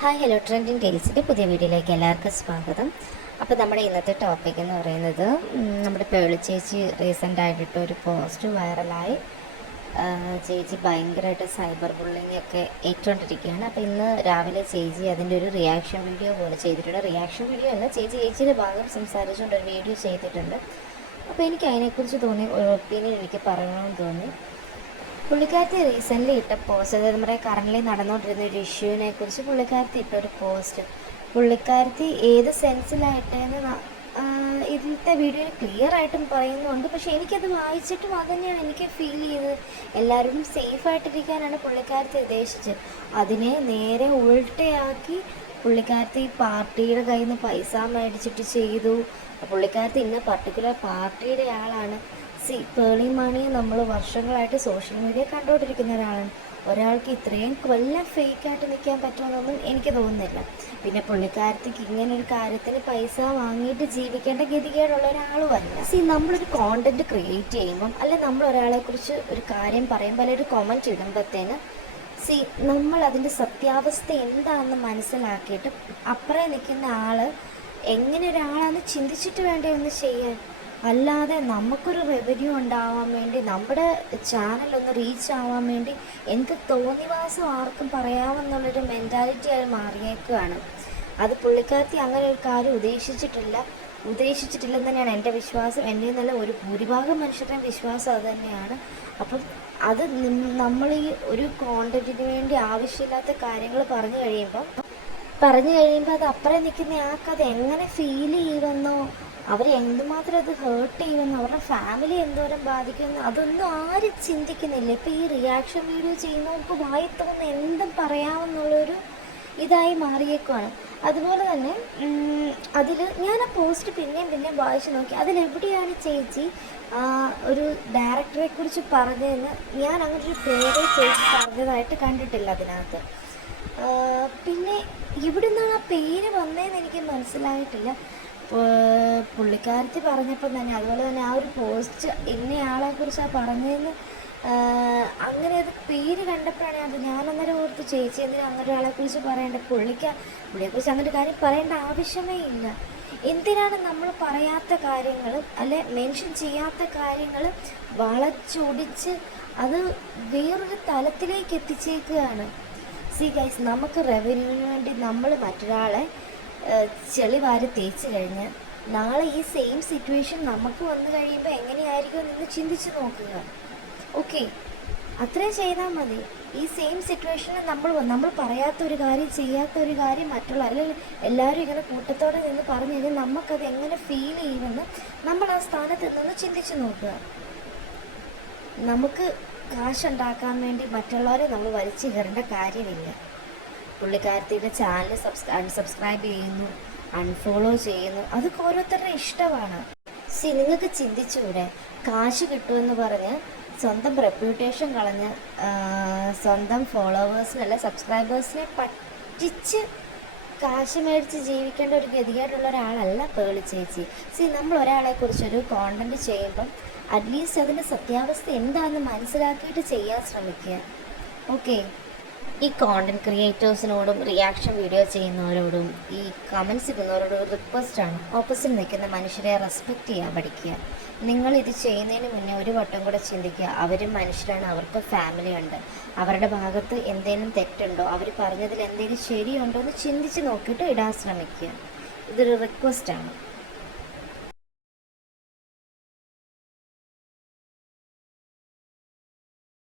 Hi hello trending ടേൽസിൻ്റെ പുതിയ വീഡിയോയിലേക്ക് എല്ലാവർക്കും സ്വാഗതം. അപ്പോൾ നമ്മുടെ ഇന്നത്തെ ടോപ്പിക് എന്ന് പറയുന്നത് നമ്മുടെ പേളി ചേച്ചി റീസെൻ്റായിട്ടിട്ട് ഒരു പോസ്റ്റ് വൈറലായി. ചേച്ചി ഭയങ്കരമായിട്ട് സൈബർ ബുള്ളിങ് ഒക്കെ ഏറ്റുകൊണ്ടിരിക്കുകയാണ്. അപ്പോൾ ഇന്ന് രാവിലെ ചേച്ചി അതിൻ്റെ ഒരു റിയാക്ഷൻ വീഡിയോ പോലെ ചെയ്തിട്ടുണ്ട്. റിയാക്ഷൻ വീഡിയോ അല്ല, ചേച്ചിയുടെ ഭാഗം സംസാരിച്ചുകൊണ്ട് ഒരു വീഡിയോ ചെയ്തിട്ടുണ്ട്. അപ്പോൾ എനിക്ക് അതിനെക്കുറിച്ച് തോന്നി, ഒരു ഒപ്പീനിയൻ എനിക്ക് പറയണമെന്ന് തോന്നി. പുള്ളിക്കാരത്തി റീസെൻ്റ്ലി ഇട്ട പോസ്റ്റ്, അതായത് നമ്മുടെ കറൻ്റ് നടന്നുകൊണ്ടിരുന്ന ഒരു ഇഷ്യൂവിനെ കുറിച്ച് പുള്ളിക്കാരത്തി ഇട്ട ഒരു പോസ്റ്റ്, പുള്ളിക്കാരത്തി ഏത് സെൻസിലായിട്ടെന്ന് ഇതിലത്തെ വീഡിയോയിൽ ക്ലിയർ ആയിട്ടും പറയുന്നുണ്ട്. പക്ഷേ എനിക്കത് വായിച്ചിട്ടും അതുതന്നെയാണ് എനിക്ക് ഫീൽ ചെയ്തത്. എല്ലാവരും സേഫായിട്ടിരിക്കാനാണ് പുള്ളിക്കാരത്തി ഉദ്ദേശിച്ചത്. അതിനെ നേരെ ഉൾട്ടയാക്കി പുള്ളിക്കാരത്തി പാർട്ടിയുടെ കയ്യിൽ നിന്ന് പൈസ മേടിച്ചിട്ട് ചെയ്തു. പുള്ളിക്കാരത്തി ഇന്ന പർട്ടിക്കുലർ പാർട്ടിയുടെ ആളാണ്. പേളി മണി നമ്മൾ വർഷങ്ങളായിട്ട് സോഷ്യൽ മീഡിയ കണ്ടുകൊണ്ടിരിക്കുന്ന ഒരാളാണ്. ഒരാൾക്ക് ഇത്രയും കൊല്ലം ഫേക്കായിട്ട് നിൽക്കാൻ പറ്റുമെന്നൊന്നും എനിക്ക് തോന്നുന്നില്ല. പിന്നെ പുള്ളിക്കാരത്തിക്ക് ഇങ്ങനെ ഒരു കാര്യത്തിന് പൈസ വാങ്ങിയിട്ട് ജീവിക്കേണ്ട ഗതികേടുള്ള ഒരാളുമല്ല. നമ്മളൊരു കോണ്ടന്റ് ക്രിയേറ്റ് ചെയ്യുമ്പം, അല്ലെ നമ്മൾ ഒരാളെക്കുറിച്ച് ഒരു കാര്യം പറയുമ്പോൾ, അല്ലെങ്കിൽ ഒരു കമൻറ്റ് ഇടുമ്പോഴത്തേന് നമ്മൾ അതിൻ്റെ സത്യാവസ്ഥ എന്താണെന്ന് മനസ്സിലാക്കിയിട്ട് അപ്പുറേ നിൽക്കുന്ന ആൾ എങ്ങനെ ഒരാളാണെന്ന് ചിന്തിച്ചിട്ട് വേണ്ടേ ഒന്ന് ചെയ്യാൻ. അല്ലാതെ നമുക്കൊരു റവന്യൂ ഉണ്ടാവാൻ വേണ്ടി, നമ്മുടെ ചാനലൊന്ന് റീച്ച് ആവാൻ വേണ്ടി എന്ത് തോന്നിവാസം ആർക്കും പറയാമെന്നുള്ളൊരു മെൻറ്റാലിറ്റിയായി മാറിയേക്കുകയാണ്. അത് പുള്ളിക്കാരത്തി അങ്ങനെ ഒരു കാര്യം ഉദ്ദേശിച്ചിട്ടില്ലെന്ന് തന്നെയാണ് എൻ്റെ വിശ്വാസം. എൻ്റെ നല്ല ഒരു ഭൂരിഭാഗം മനുഷ്യരുടെയും വിശ്വാസം അത് തന്നെയാണ്. അപ്പം അത് നമ്മൾ ഈ ഒരു കോണ്ടന്റിന് വേണ്ടി ആവശ്യമില്ലാത്ത കാര്യങ്ങൾ പറഞ്ഞു കഴിയുമ്പോൾ അത് അപ്പുറം നിൽക്കുന്ന ആൾക്കത് എങ്ങനെ ഫീൽ ചെയ്യുമെന്നോ, അവരെ എന്തുമാത്രം അത് ഹേർട്ട് ചെയ്യുമെന്ന്, അവരുടെ ഫാമിലി എന്തോരം ബാധിക്കുമെന്ന് അതൊന്നും ആരും ചിന്തിക്കുന്നില്ല. ഇപ്പോൾ ഈ റിയാക്ഷൻ വീഡിയോ ചെയ്യുന്നവർക്ക് വായി തോന്നുന്ന എന്തും പറയാമെന്നുള്ളൊരു ഇതായി മാറിയേക്കുവാണ്. അതുപോലെ തന്നെ അതിൽ ഞാൻ ആ പോസ്റ്റ് പിന്നെയും വായിച്ചു നോക്കി. അതിലെവിടെയാണ് ചേച്ചി ഒരു ഡയറക്ടറെ കുറിച്ച് പറഞ്ഞതെന്ന് ഞാൻ അങ്ങനെ ഒരു പേര് ചേച്ചി പറഞ്ഞതായിട്ട് കണ്ടിട്ടില്ല അതിനകത്ത്. പിന്നെ എവിടെ നിന്നാണ് ആ പേര് വന്നതെന്ന് എനിക്ക് മനസ്സിലായിട്ടില്ല. പുള്ളിക്കാരത്തി പറഞ്ഞപ്പോൾ തന്നെ, അതുപോലെ തന്നെ ആ ഒരു പോസ്റ്റ് ഇന്നയാളെക്കുറിച്ചാണ് പറഞ്ഞതെന്ന് അങ്ങനെ അത് പേര് കണ്ടപ്പോഴാണ് അത് ഞാൻ അന്നേരം ഓർത്ത്, ചേച്ചി എന്തിനാ അങ്ങനെ ഒരാളെക്കുറിച്ച് പറയേണ്ടത്? പുള്ളിയെക്കുറിച്ച് അങ്ങനെ ഒരു കാര്യം പറയേണ്ട ആവശ്യമേ ഇല്ല. എന്തിനാണ് നമ്മൾ പറയാത്ത കാര്യങ്ങൾ, അല്ലെ മെൻഷൻ ചെയ്യാത്ത കാര്യങ്ങൾ വളച്ചൊടിച്ച് അത് വേറൊരു തലത്തിലേക്ക് എത്തിച്ചേക്കുകയാണ്. ഗൈസ്, നമുക്ക് റവന്യൂവിന് വേണ്ടി നമ്മൾ മറ്റൊരാളെ ചെളി വാരി തേച്ച് കഴിഞ്ഞ് നാളെ ഈ സെയിം സിറ്റുവേഷൻ നമുക്ക് വന്നു കഴിയുമ്പോൾ എങ്ങനെയായിരിക്കും എന്ന് ചിന്തിച്ച് നോക്കുക. ഓക്കെ, അത്രയും ചെയ്താൽ മതി. ഈ സെയിം സിറ്റുവേഷനിൽ നമ്മൾ പറയാത്തൊരു കാര്യം, ചെയ്യാത്തൊരു കാര്യം മറ്റുള്ള, അല്ലെങ്കിൽ എല്ലാവരും ഇങ്ങനെ കൂട്ടത്തോടെ നിന്ന് പറഞ്ഞു കഴിഞ്ഞാൽ നമുക്കത് എങ്ങനെ ഫീൽ ചെയ്യുമെന്ന് നമ്മൾ ആ സ്ഥാനത്ത് നിന്ന് ചിന്തിച്ച് നോക്കുക. നമുക്ക് കാശുണ്ടാക്കാൻ വേണ്ടി മറ്റുള്ളവരെ നമ്മൾ വലിച്ചു കയറേണ്ട കാര്യമില്ല. പുള്ളിക്കാരത്തിയുടെ ചാനൽ അൺസബ്സ്ക്രൈബ് ചെയ്യുന്നു, അൺഫോളോ ചെയ്യുന്നു, അതൊക്കെ ഓരോരുത്തരുടെ ഇഷ്ടമാണ്. നിങ്ങൾക്ക് ചിന്തിച്ചുകൂടെ, കാശ് കിട്ടുമെന്ന് പറഞ്ഞ് സ്വന്തം റെപ്യൂട്ടേഷൻ കളഞ്ഞ് സ്വന്തം ഫോളോവേഴ്സിനല്ല സബ്സ്ക്രൈബേഴ്സിനെ പറ്റിച്ച് കാശ് മേടിച്ച് ജീവിക്കേണ്ട ഒരു ഗതികേടുള്ള ഒരാളല്ല പേളി ചേച്ചി. നമ്മൾ ഒരാളെക്കുറിച്ചൊരു കോണ്ടന്റ് ചെയ്യുമ്പം അറ്റ്ലീസ്റ്റ് അതിൻ്റെ സത്യാവസ്ഥ എന്താണെന്ന് മനസ്സിലാക്കിയിട്ട് ചെയ്യാൻ ശ്രമിക്കുക. ഓക്കെ, ഈ കോണ്ടന്റ് ക്രിയേറ്റേഴ്സിനോടും റിയാക്ഷൻ വീഡിയോ ചെയ്യുന്നവരോടും ഈ കമൻസ് ഇടുന്നവരോടും ഒരു റിക്വസ്റ്റാണ്, ഓപ്പോസിറ്റ് നിൽക്കുന്ന മനുഷ്യരെ റെസ്പെക്റ്റ് ചെയ്യാൻ പഠിക്കുക. നിങ്ങൾ ഇത് ചെയ്യുന്നതിന് മുന്നേ ഒരു വട്ടം കൂടെ ചിന്തിക്കുക, അവരും മനുഷ്യരാണ്, അവർക്ക് ഫാമിലി ഉണ്ട്, അവരുടെ ഭാഗത്ത് എന്തെങ്കിലും തെറ്റുണ്ടോ, അവർ പറഞ്ഞതിൽ എന്തെങ്കിലും ശരിയുണ്ടോ എന്ന് ചിന്തിച്ച് നോക്കിയിട്ട് ഇടാൻ ശ്രമിക്കുക. ഇതൊരു റിക്വസ്റ്റാണ്.